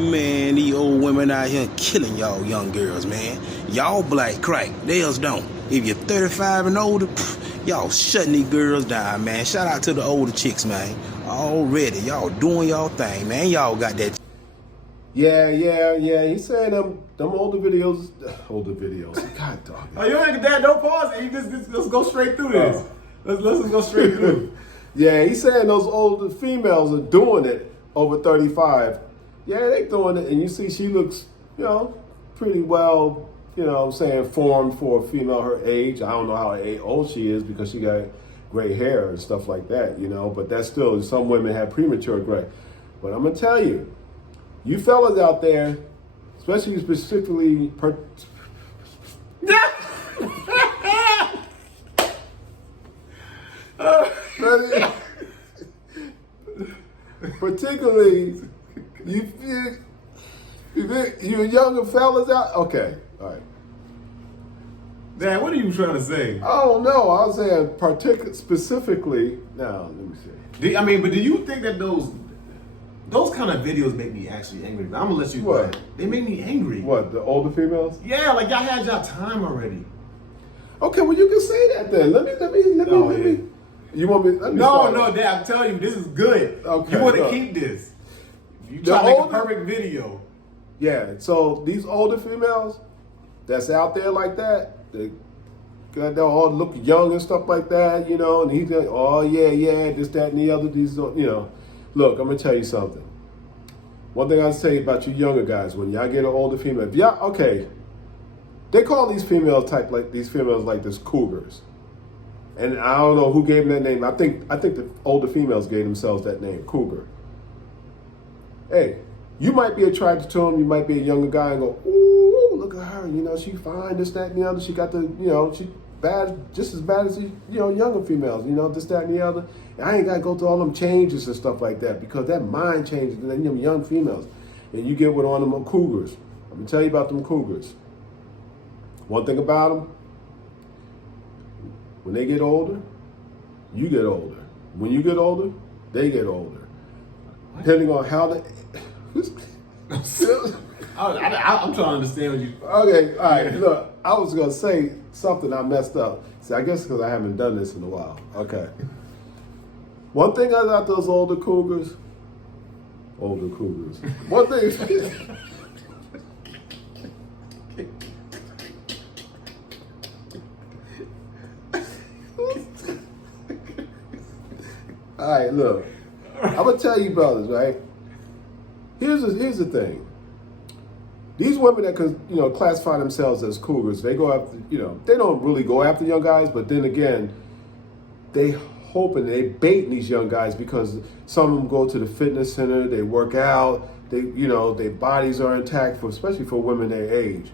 Man, these old women out here killing y'all young girls, man. Y'all black crack, theirs don't. If you're 35 and older, y'all shutting these girls down, man. Shout out to the older chicks, man. Already, y'all doing y'all thing, man. Y'all got that. Yeah. He's saying them older videos. God dog. Oh, you ain't dad, don't pause it. Let's go straight through this. Let's just go straight through. Yeah, he's saying those older females are doing it over 35. Yeah, they doing it, and you see she looks, pretty well, I'm saying, formed for a female her age. I don't know how old she is because she got gray hair and stuff like that, but that's still, some women have premature gray. But I'm going to tell you, you fellas out there, especially specifically, particularly, you younger fellas out. Okay, all right. Dad, what are you trying to say? I don't know. I was saying specifically. Now, let me see. But do you think that those kind of videos make me actually angry? I'm gonna let you. What? They make me angry. What? The older females? Yeah, like y'all had y'all time already. Okay, well you can say that then. Let me. You want me? No, Dad. I'm telling you, this is good. Okay, you want to keep this. You try to make a perfect video. Yeah. So these older females that's out there like that, they all look young and stuff like that, And he's like, oh yeah, this, that, and the other. These, Look, I'm gonna tell you something. One thing I'll say about you younger guys, when y'all get an older female, they call these females like this cougars. And I don't know who gave them that name. I think the older females gave themselves that name, cougar. Hey, you might be attracted to them. You might be a younger guy and go, ooh, look at her. She fine, this, that, and the other. She got the, she bad, just as bad as the, younger females. This, that, and the other. And I ain't got to go through all them changes and stuff like that because that mind changes in them young females. And you get with one of them cougars. I'm going to tell you about them cougars. One thing about them, when they get older, you get older. When you get older, they get older. Depending on how they... I'm trying to understand what you... Okay, all right, look, I was going to say something I messed up. See, I guess because I haven't done this in a while. Okay. One thing about those older cougars... One thing... All right, look. I'm gonna tell you, brothers, right? Here's the thing. These women that classify themselves as cougars, they go after, they don't really go after young guys, but then again, they hoping they baiting these young guys because some of them go to the fitness center, they work out, their bodies are intact, especially for women their age.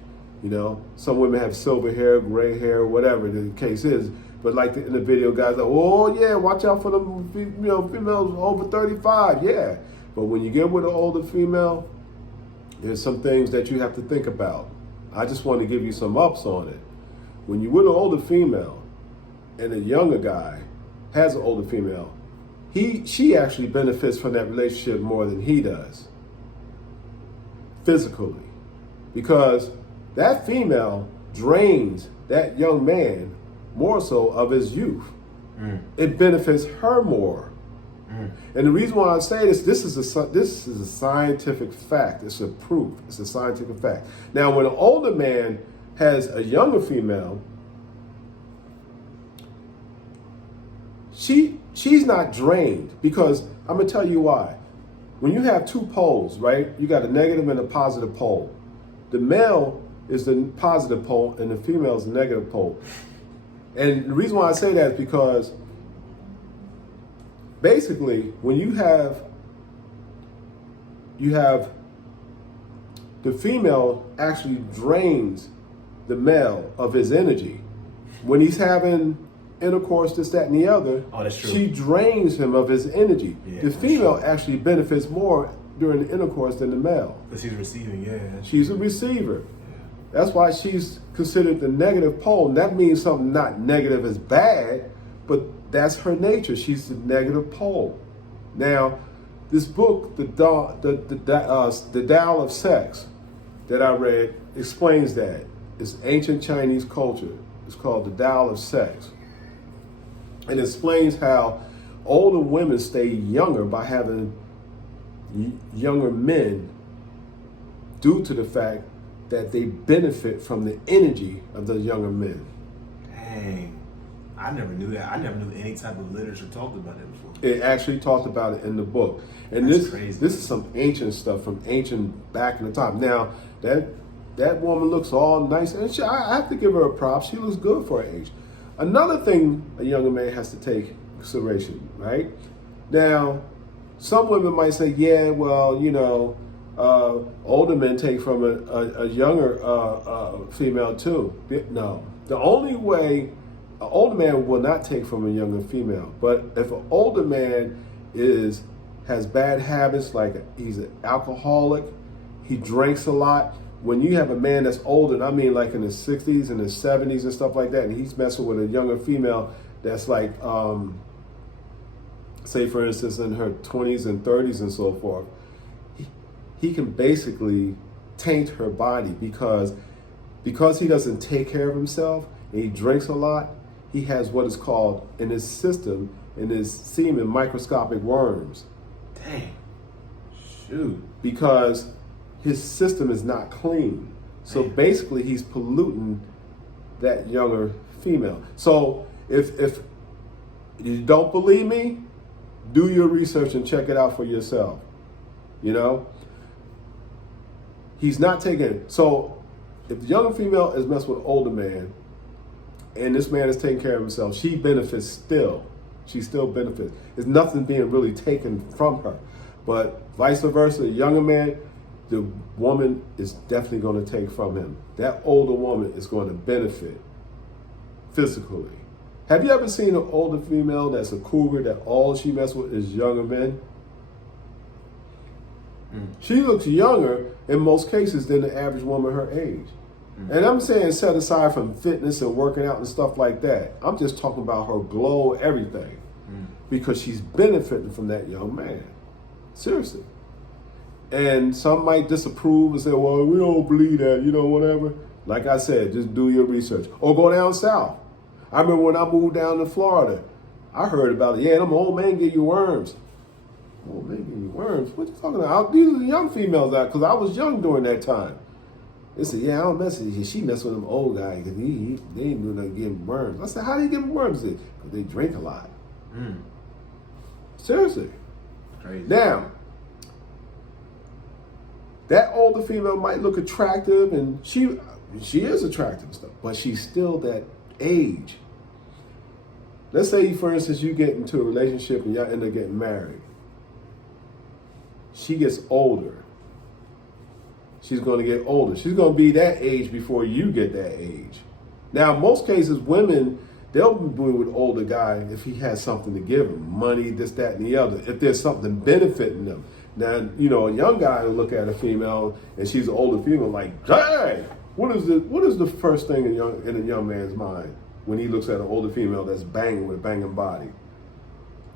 Some women have silver hair, gray hair, whatever the case is. But like in the video, guys are, oh yeah, watch out for them, females over 35, yeah. But when you get with an older female, there's some things that you have to think about. I just want to give you some ups on it. When you're with an older female and a younger guy has an older female, she actually benefits from that relationship more than he does, physically. Because that female drains that young man more so of his youth. It benefits her more. And the reason why I say this is a scientific fact. It's a proof. It's a scientific fact. Now, when an older man has a younger female, she's not drained because I'm gonna tell you why. When you have two poles, right? You got a negative and a positive pole. The male is the positive pole and the female is the negative pole. And the reason why I say that is because basically when you have the female actually drains the male of his energy. When he's having intercourse, this, that, and the other, that's true. She drains him of his energy. Yeah, the female actually benefits more during the intercourse than the male. Because she's receiving, yeah. She's a receiver. That's why she's considered the negative pole. And that means something not negative is bad, but that's her nature. She's the negative pole. Now, This book, the Tao of Sex, that I read explains that. It's ancient Chinese culture. It's called the Tao of Sex. And it explains how older women stay younger by having younger men due to the fact that they benefit from the energy of the younger men. Dang. I never knew that. I never knew any type of literature talked about that before. It actually talked about it in the book. And That's crazy. This is some ancient stuff from ancient back in the time. Now, that woman looks all nice, and I have to give her a prop. She looks good for her age. Another thing a younger man has to take consideration, right? Now, some women might say, yeah, well, you know, older men take from a younger female too. No, the only way an older man will not take from a younger female. But if an older man has bad habits, like he's an alcoholic, he drinks a lot. When you have a man that's older, and I mean like in his 60s and his 70s and stuff like that, and he's messing with a younger female that's like, say for instance, in her 20s and 30s and so forth, he can basically taint her body because he doesn't take care of himself and he drinks a lot. He has what is called in his system, in his semen, microscopic worms. Dang. Shoot. Because his system is not clean. So basically he's polluting that younger female. So if you don't believe me, do your research and check it out for yourself. You know? He's not taking it. So if the younger female is messing with an older man, and this man is taking care of himself, she benefits still. She still benefits. There's nothing being really taken from her. But vice versa, the younger man, the woman is definitely going to take from him. That older woman is going to benefit physically. Have you ever seen an older female that's a cougar that all she messes with is younger men? She looks younger in most cases than the average woman her age. And I'm saying set aside from fitness and working out and stuff like that. I'm just talking about her glow, everything. Because she's benefiting from that young man. Seriously. And some might disapprove and say, well, we don't believe that, you know, whatever. Like I said, just do your research. Or go down south. I remember when I moved down to Florida, I heard about it. Yeah, them old men get you worms. Old men get you worms? What you talking about? These are the young females out, because I was young during that time. They said, yeah, I don't mess with you. She messed with them old guys because they ain't doing nothing getting worms. I said, how do you get worms? Because they drink a lot. Seriously. Crazy. Now, that older female might look attractive, and she is attractive and stuff, but she's still that age. Let's say, for instance, you get into a relationship and y'all end up getting married. She gets older. She's going to get older. She's going to be that age before you get that age. Now, in most cases, women, they'll be with older guy if he has something to give them, money, this, that, and the other, if there's something benefiting them. Now, you know, a young guy will look at a female, and she's an older female, like, dang, what is the first thing in a young man's mind when he looks at an older female that's banging with a banging body?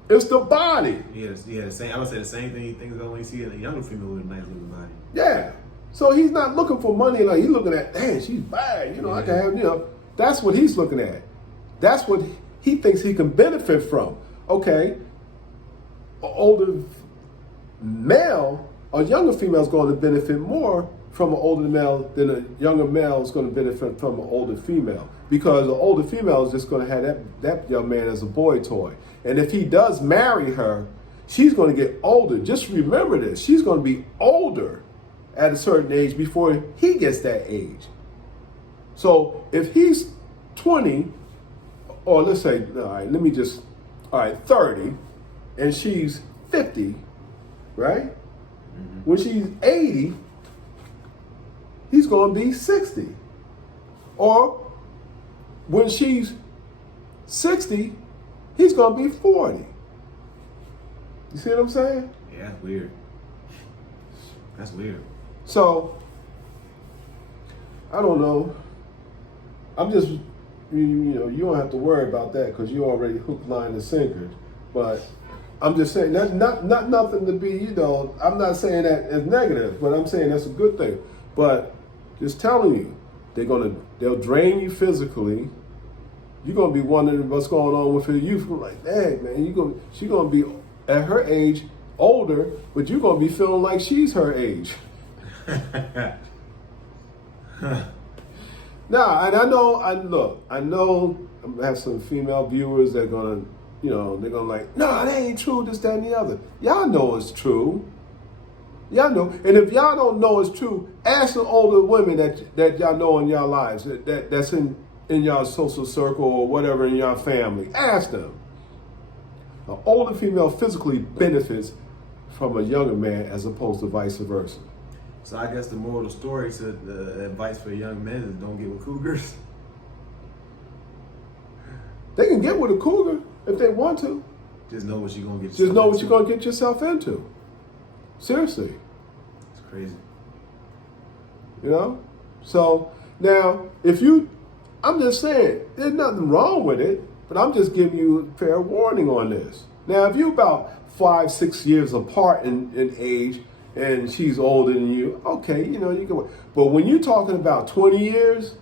It's the body. Yes, yeah, the same. I would say the same thing he thinks about when he sees a younger female with a nice looking body. Yeah. So he's not looking for money, like he's looking at, dang, she's bad, you know, I can have, you know, that's what he's looking at. That's what he thinks he can benefit from. Okay, an older male, a younger female is going to benefit more from an older male than a younger male is going to benefit from an older female, because an older female is just going to have that young man as a boy toy. And if he does marry her, she's going to get older. Just remember this, she's going to be older at a certain age before he gets that age. So if he's 20, or let's say, 30, and she's 50, right? When she's 80, he's going to be 60. Or when she's 60, he's going to be 40. You see what I'm saying? Yeah, that's weird. That's weird. So, I don't know. I'm just, you know, you don't have to worry about that because you're already hook, line, and sinker. But I'm just saying that's not nothing to be, I'm not saying that as negative, but I'm saying that's a good thing. But just telling you, they'll drain you physically. You're gonna be wondering what's going on with her youth. You're like, dang man, she's gonna be at her age older, but you're gonna be feeling like she's her age. Nah, and I know I have some female viewers that are gonna, they're gonna like, nah, that ain't true, this, that, and the other. Y'all know it's true. Y'all know. And if y'all don't know it's true, ask the older women that y'all know in y'all lives, that's in y'all social circle or whatever in y'all family. Ask them. An older female physically benefits from a younger man as opposed to vice versa. So I guess the moral of the story to the advice for young men is don't get with cougars. They can get with a cougar if they want to. Just know what you're gonna get. Just know what you're gonna get yourself into. Seriously. It's crazy. So now, I'm just saying, there's nothing wrong with it, but I'm just giving you a fair warning on this. Now, if you're about 5-6 years apart in age, and she's older than you, okay, you can. But when you're talking about 20 years,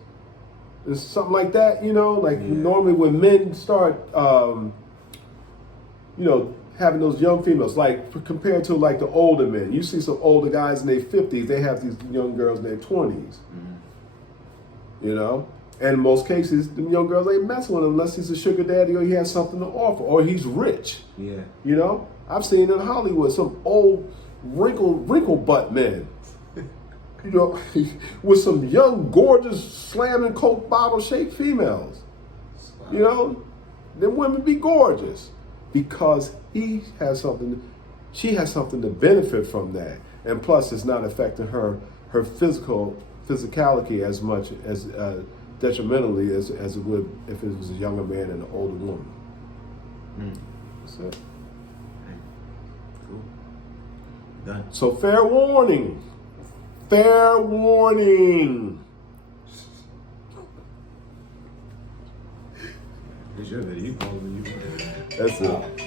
it's something like that, normally when men start, having those young females, like compared to like the older men, you see some older guys in their 50s, they have these young girls in their 20s, And in most cases, the young girls ain't messing with him unless he's a sugar daddy or he has something to offer or he's rich. Yeah. I've seen in Hollywood some old wrinkle butt men, with some young, gorgeous, slamming Coke bottle shaped females. Them women be gorgeous because she has something to benefit from that, and plus it's not affecting her physicality as much as detrimentally as it would if it was a younger man and an older woman. That's it. Cool. Done. So fair warning. Fair warning. It's your video. You probably. That's it.